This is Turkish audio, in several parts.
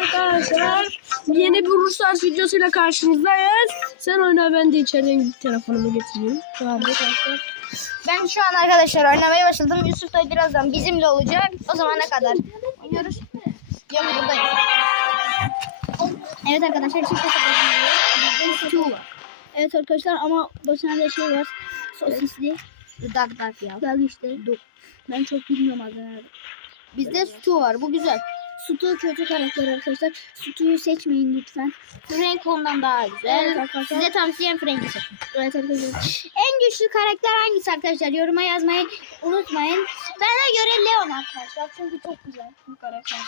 arkadaşlar. Yeni bir Ruslar videosuyla karşınızdayız. Sen oyna ben de içeriden telefonumu getireyim. Ben şu an arkadaşlar oynamaya başladım. Yusuf da birazdan bizimle olacak. O zamana kadar oynuyoruz. Yok buradayız. Evet arkadaşlar çift hesap Evet arkadaşlar ama başına şey var. Sosisli. Dak dak ya. Bak işte. Ben çok bilmiyorum adını. Bizde Stu var. Bu güzel. Sutu kötü karakter arkadaşlar. Sutu'yu seçmeyin lütfen. Frank ondan daha güzel. Evet arkadaşlar. Size tavsiyem Frank'i seçin. Evet arkadaşlar. En güçlü karakter hangisi arkadaşlar? Yoruma yazmayı unutmayın. Bana göre Leon arkadaşlar. Çünkü çok güzel bu karakter.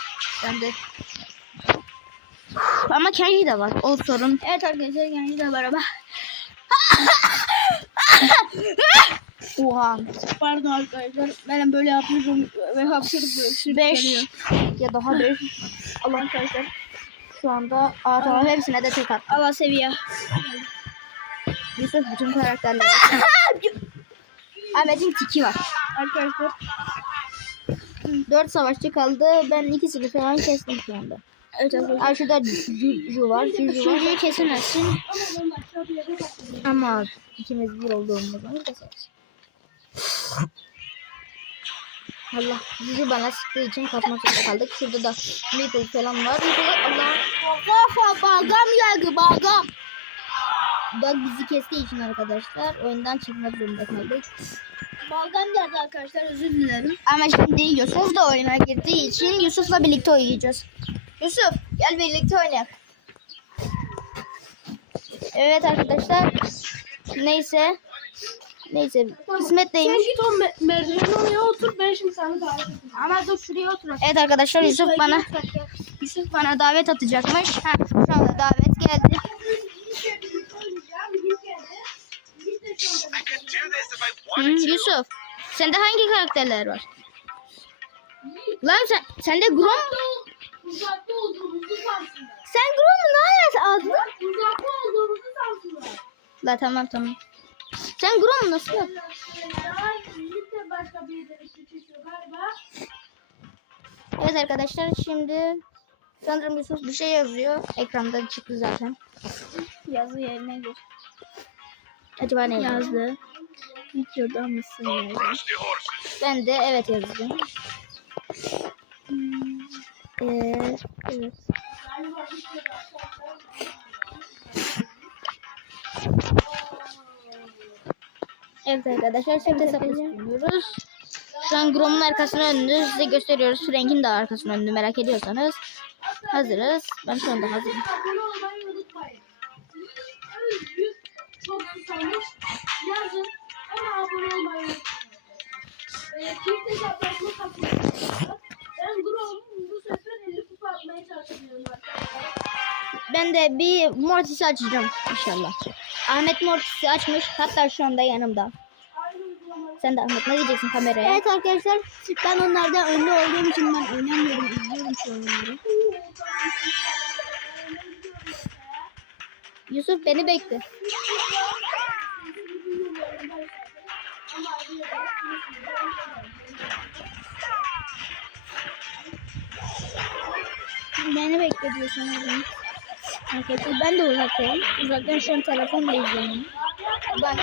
Ben de. Ama Kenji de var. O sorun. Evet arkadaşlar yani de var ama. Oha. Pardon arkadaşlar. Ben böyle yapıyorum ve hapşırıp böyle 5 ya daha 5. Allah arkadaşlar. Şu anda aa tamam hepsine de tek at. Allah seviye. Yusuf bütün karakterler. Ahmet'in tiki var. Arkadaşlar. 4 savaşçı kaldı. Ben ikisini falan kestim şu anda. Evet arkadaşlar. Aa şurada Juju var. Juju var. Çocuğu kesemezsin. Ama ikimiz bir olduğumuz zaman keseriz. Allah Juju bana sıktığı için kaçmak zorunda kaldık. Şurada da Maple falan var. Allah Kafa balgam geldi balgam. Bak bizi kestiği için arkadaşlar oyundan çıkmak zorunda kaldık. Balgam geldi arkadaşlar özür dilerim. Ama şimdi Yusuf da oyuna girdiği için Yusuf'la birlikte oynayacağız. Yusuf gel birlikte oynayalım. Evet arkadaşlar. Neyse. Neyse. İsmet Sen deymiş. git o me- merdivenin oraya otur ben şimdi sana davet edeyim. Ama dur şuraya otur. Evet arkadaşlar Yusuf bana Yusuf bana davet atacakmış. Ha, şu anda davet geldi. I could do this if I Hı, wanted to. Yusuf. Sende hangi karakterler var? Lan sen sende Grom Uzakta olduğumuzu sansınlar. Sen Grom'u ne alaka aldın? Uzakta olduğumuzu sansınlar. La tamam tamam. Sen Grom'u nasıl galiba. Evet arkadaşlar şimdi sanırım Yusuf bir şey yazıyor. Ekranda çıktı zaten. Yazı yerine gir. Acaba ne? Yazdı. Videoda mısın horses. Ben de evet yazdım. Ee, evet. Evet arkadaşlar şimdi hesap istiyoruz. Şu an Grom'un arkasını önünü size gösteriyoruz. Frank'in de arkasını önünü merak ediyorsanız. Hazırız. Ben şu anda hazırım. Ben Grom'un bu sefer 50 kupa atmaya çalışıyorum arkadaşlar. Ben de bir Mortis'i açacağım inşallah. Ahmet Mortis'i açmış. Hatta şu anda yanımda. Sen de Ahmet ne diyeceksin kameraya? Evet arkadaşlar ben onlardan önde olduğum için ben oynamıyorum. izliyorum şu oyunları. Yusuf beni bekle. Beni bekliyor sanırım. Arkadaşlar ben de uzaktayım. Uzaktan şu an telefonla izliyorum. Bana,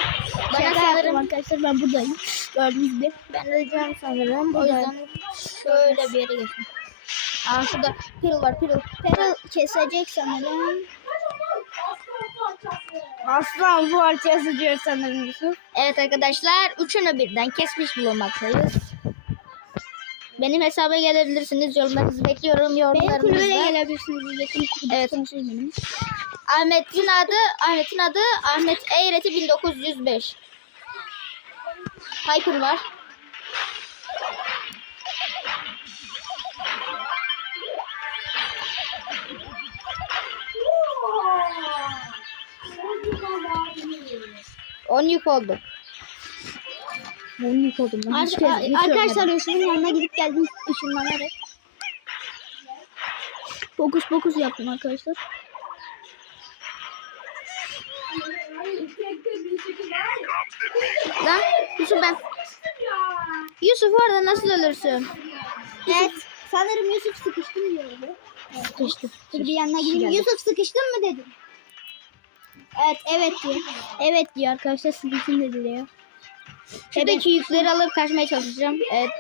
bana Şaka yaptım sanırım arkadaşlar ben buradayım. Gördüğünüz gibi. ben öleceğim sanırım. O yüzden şöyle bir yere geçtim. Aa şurada Piril var Piril. Peril kesecek sanırım. Aslan parçası diyor sanırım Yusuf. Evet arkadaşlar üçünü birden kesmiş bulunmaktayız. Benim hesaba gelebilirsiniz. Yorumlarınızı bekliyorum. Benim kulübe de Yorumlarınızı. gelebilirsiniz. Yakın Evet. konuşur benim. Ahmet'in adı Ahmet'in adı Ahmet Eğreti 1905. Piper var. On yük oldu. Yük oldum. ben. Hiç Ar- kez- hiç arkadaşlar. Yusuf'un yanına gidip geldim ışınlanarak. Fokus fokus yaptım arkadaşlar. Lan Yusuf ben. Yusuf orada nasıl ölürsün? Evet. Sanırım Yusuf sıkıştı mı yolda? Sıkıştı. Dur bir yanına gideyim. Yusuf sıkıştın mı dedim. Evet evet diyor. Evet diyor arkadaşlar sıkıştın dedi diyor. Şuradaki yükleri alıp kaçmaya çalışacağım. Evet.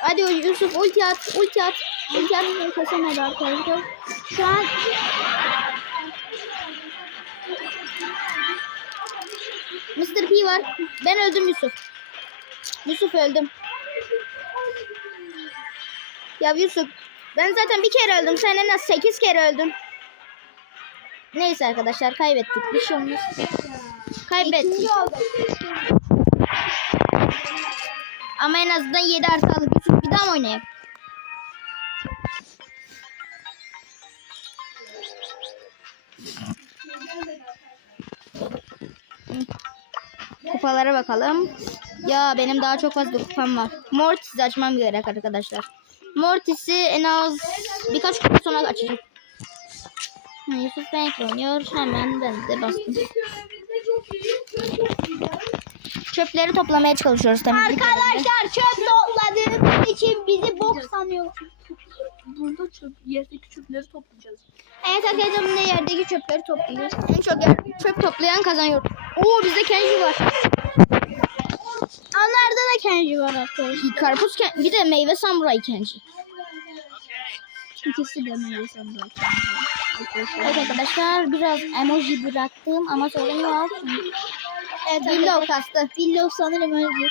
Hadi Yusuf ulti at, ulti at. İlk yardım kesemedi arkadaşlar. Şu an Mr. P var. Ben öldüm Yusuf. Yusuf öldüm. Ya Yusuf ben zaten bir kere öldüm. Sen en az 8 kere öldün. Neyse arkadaşlar kaybettik. Bir şey olmaz. Kaybettik. Ama en azından 7 artı aldık. Yusuf bir daha mı oynayalım? Kupalara bakalım. Ya benim daha çok fazla kupam var. Mortis'i açmam gerek arkadaşlar. Mortis'i en az birkaç kupa sonra açacağım. Yusuf Bank oynuyor. Hemen ben de bastım. Çöpleri toplamaya çalışıyoruz temizlik. Arkadaşlar çöp topladığımız için bizi bok sanıyor. Burada çöp, yerdeki çöpleri toplayacağız. Evet arkadaşlar yerdeki çöpleri topluyoruz. En çok yer- çöp toplayan kazanıyor. Oo bizde Kenji var. Onlarda da Kenji var arkadaşlar. Karpuz Ken- bir de meyve samuray Kenji. İkisi de meyve sandığı. Evet arkadaşlar biraz emoji bıraktım ama sorun yok. Evet Willow kastı. Willow sanırım öldü.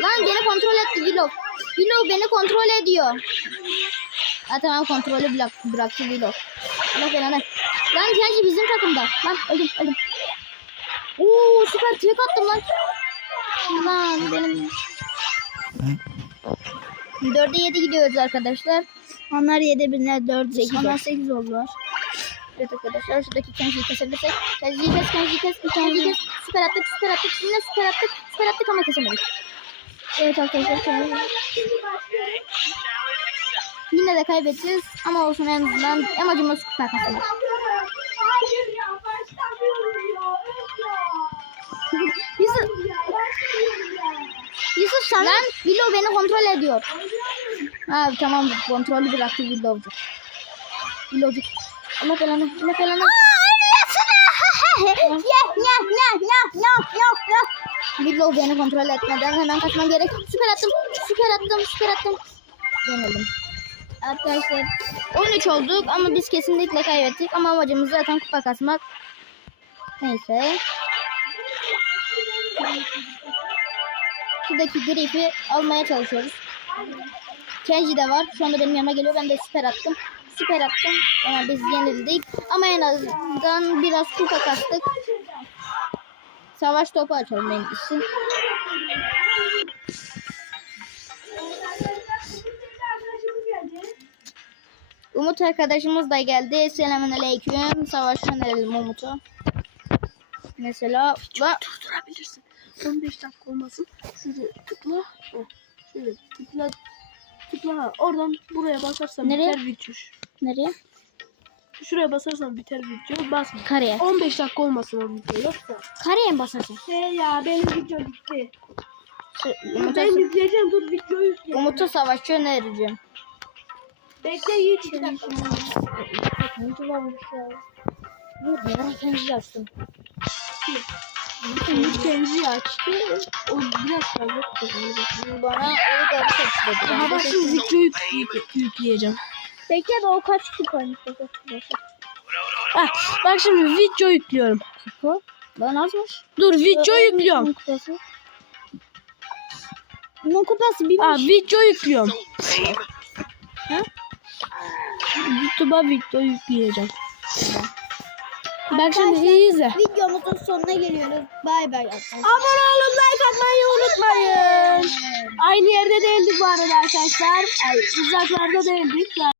Lan beni kontrol etti Willow. Willow beni kontrol ediyor. Ha tamam kontrolü bırak, bıraktı Willow. Allah belanı. Lan Kenji bizim takımda. Lan öldüm öldüm. Oo süper tüyek attım lan. Lan benim. Dörde yedi gidiyoruz arkadaşlar. Onlar 7 binler 4 Sekiz Onlar. 8 oldular. Evet arkadaşlar şuradaki Kenji'yi kesebilirsek. Kenji'yi kes, Kenji'yi kes, Kenji'yi kes. Süper attık, süper attık. Yine süper attık, süper attık ama kesemedik. Evet arkadaşlar Kenji. Yine de kaybedeceğiz ama olsun en azından amacımız kupa ya. Yusuf. Yusuf sana... Lan Willow beni kontrol ediyor. Ha tamam kontrolü bıraktı Willow'cu. Willow'cu. Allah belanı, Allah belanı. Ya ya ya ya ya ya ya. Willow beni kontrol etmeden hemen kaçmam gerek. Süper attım, süper attım, süper attım. Yenildim. Arkadaşlar 13 olduk ama biz kesinlikle kaybettik. Ama amacımız zaten kupa kasmak. Neyse. Şuradaki grifi almaya çalışıyoruz. Kenji de var. Şu anda benim yanıma geliyor. Ben de süper attım. Süper attım. Ama biz yenildik. Ama en azından biraz kupa kastık. Savaş topu açalım benim için. Umut arkadaşımız da geldi. Selamünaleyküm. Savaş önerelim Umut'u. Mesela bak Durdurabilirsin. 15 dakika olmasın. Şuraya tıkla. Heh, Şöyle tıkla. Tıkla. Oradan buraya basarsan Nereye? biter video. nereye? Şuraya basarsan biter video. Basma. Kareye. 15 dakika olmasın o video yoksa. Kareye mi basarsın? Şey ya benim video gitti. Umut'a, Ben yükleyeceğim dur videoyu yükleyeceğim. Umut'a savaşçı önereceğim. Bekle dakika. Umut'u varmış ya. Dur neden ikinci açtım? Yiğit kendi açtı. O biraz fazla. Bana öyle garip açtı. Aha bak şimdi yük- yükleyeceğim. Bekle de o kaç arkadaşlar. Ah, bak şimdi video yüklüyorum. Bana azmış. Dur video yüklüyorum. Bunun kupası. Bir Aa video yüklüyorum. YouTube'a video yükleyeceğim. Bak şimdi iyi izle. videomuzun sonuna geliyoruz. Bay bay. Abone olun, like atmayı unutmayın. Aynı yerde değildik bu arada arkadaşlar. Ay, uzaklarda değildik.